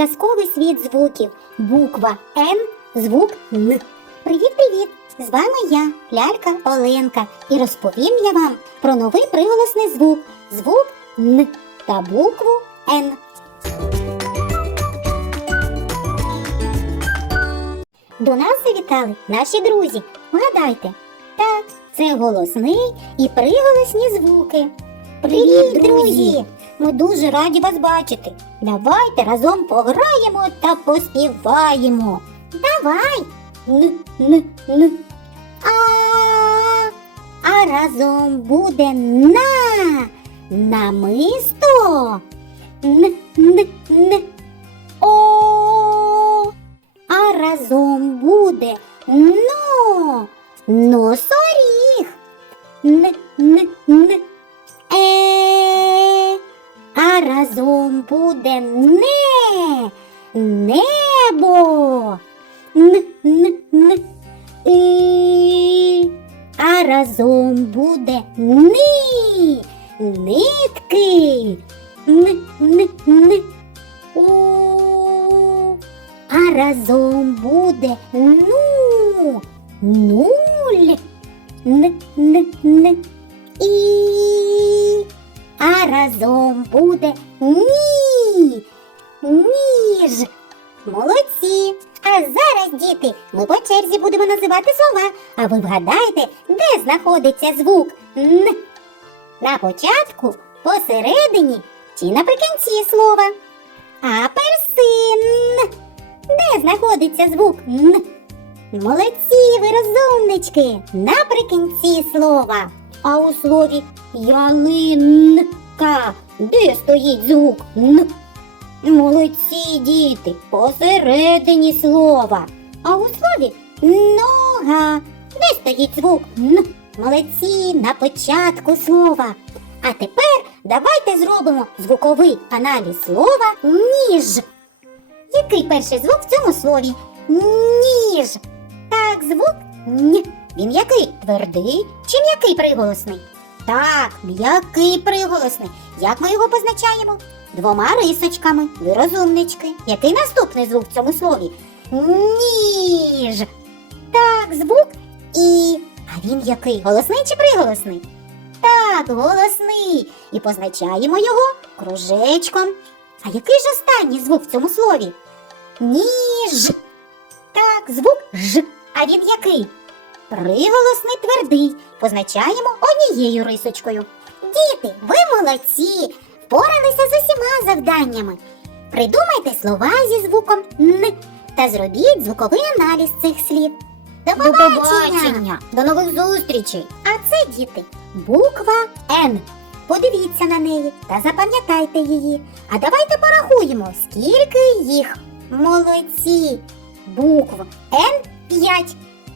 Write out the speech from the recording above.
казковий світ звуків. Буква Н, звук Н. Привіт-привіт! З вами я, лялька Оленка, і розповім я вам про новий приголосний звук, звук Н та букву Н. До нас завітали наші друзі. Вгадайте, так, це голосний і приголосні звуки. Привіт, друзі! Ми дуже раді вас бачити. Давайте разом пограємо та поспіваємо. Давай. Н, н, н. А, а разом буде на. Намисто. Н, н, н. О. А разом буде но. Носоріг. Н, н, н. А разом буде не. Небо. Н, н, н. І. А разом буде ни. Нитки. Н, н, н. У. А разом буде ну. Нуль. Н, н, н. І. А разом буде ні. Ніж. Молодці. А зараз, діти, ми по черзі будемо називати слова, а ви вгадаєте, де знаходиться звук Н. На початку, посередині чи наприкінці слова. Апельсин. Де знаходиться звук Н? Молодці, ви розумнички. Наприкінці слова. А у слові ялинка. Де стоїть звук Н? Молодці, діти, посередині слова. А у слові нога. Де стоїть звук Н? Молодці на початку слова. А тепер давайте зробимо звуковий аналіз слова ніж. Який перший звук в цьому слові? Ніж. Так, звук н. Він який? Твердий чи м'який приголосний? Так, м'який приголосний. Як ми його позначаємо? Двома рисочками. Ви розумнички. Який наступний звук в цьому слові? Ніж. Так, звук і. А він який? Голосний чи приголосний? Так, голосний. І позначаємо його кружечком. А який ж останній звук в цьому слові? Ніж. Так, звук ж. А він який? Приголосний твердий. Позначаємо однією рисочкою. Діти, ви молодці! Впоралися з усіма завданнями. Придумайте слова зі звуком Н та зробіть звуковий аналіз цих слів. До побачення! До нових зустрічей! А це, діти, буква Н. Подивіться на неї та запам'ятайте її. А давайте порахуємо, скільки їх. Молодці! Букв Н 5.